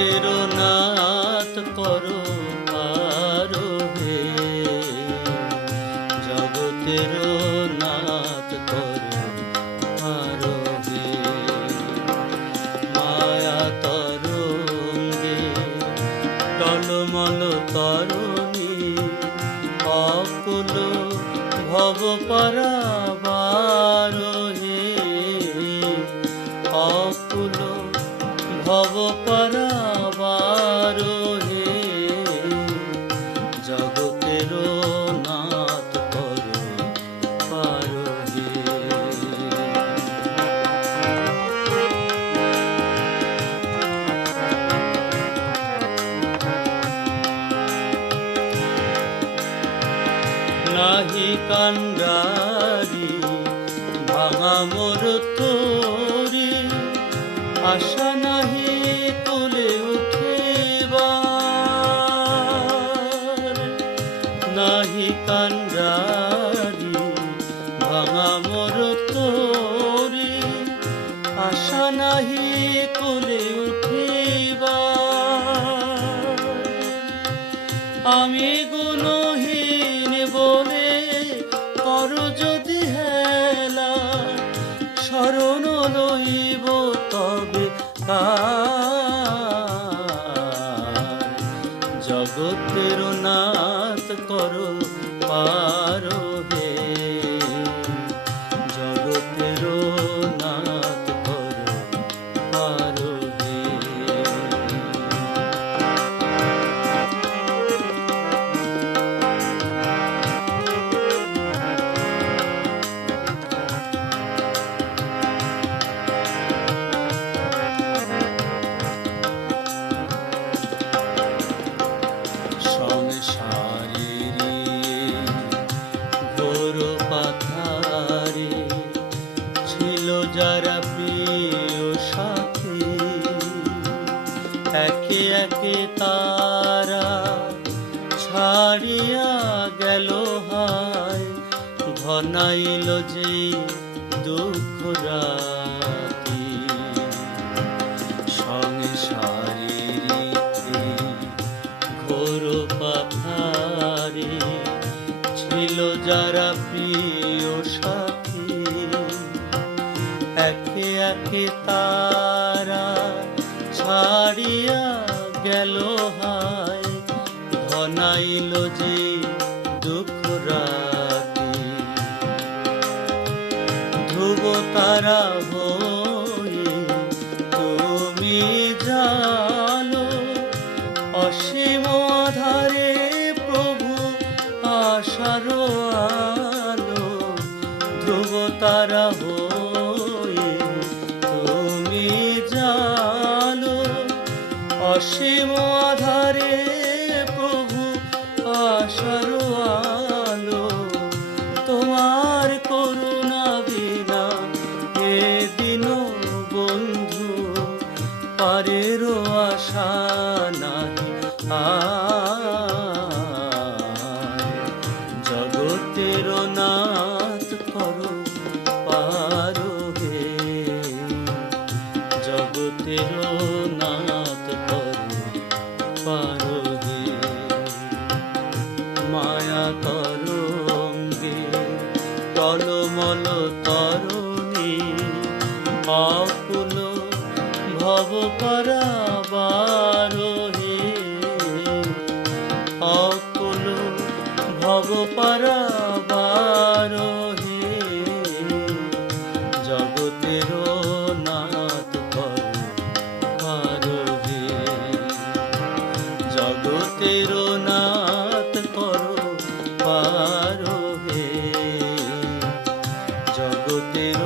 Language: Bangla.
জগতের নাথ করো আরোহে, জগতের নাথ করো আরোহে। মায়া তরঙ্গে টলমল তরুণী, অকুল ভব পারাবার হে, অকুল ভব পারাবার হে, জগতের নাথ করো পার হে। নাহি কান্ডারি ভাঙা মোর তোরে, আশা নাহি তুলে উঠিবার। নাহি কান্ডারি ভাঙা মোর তোরে, আশা নাহি তুলে উঠিবার। আমি গুণহীন বলে কর যদি হেলা, শরণ লইব তবে কার। জগতের নাথ করো পার হে, জগতের নাথ করো পার হে। ঘোর পাথারে ছিল যারা প্রিয় সাথী, একে একে তারা ছাড়িয়া গেল হায়, ঘনাইল যে দুঃখ রাতি। সংসারের ঘোর পাথারে ছিল যারা প্রিয় সাথী, একে একে তারা ছাড়িয়া গেল হায়, ঘনাইল যে দুঃখ রাতি। ধ্রুব তারা হয়ে তুমি জালো, অসীম আধারে প্রভু আশার আলো। ধ্রুব তারা হয়ে তুমি জালো, অসীম আধারে প্রভু আশার আলো। তোমার করুণা বিনা এ দিন বন্ধু, পারের আশা নাহি আর। জগতের নাথ করো পার হে, জগতের নাথ করো পার হে। মায়া তরঙ্গে টলমল তরুণী, অকুল ভব পারাবার হে, অকুল ভব পারাবার হে, জগতের নাথ করো পার হে, জগতের নাথ করো পার হে, জগতের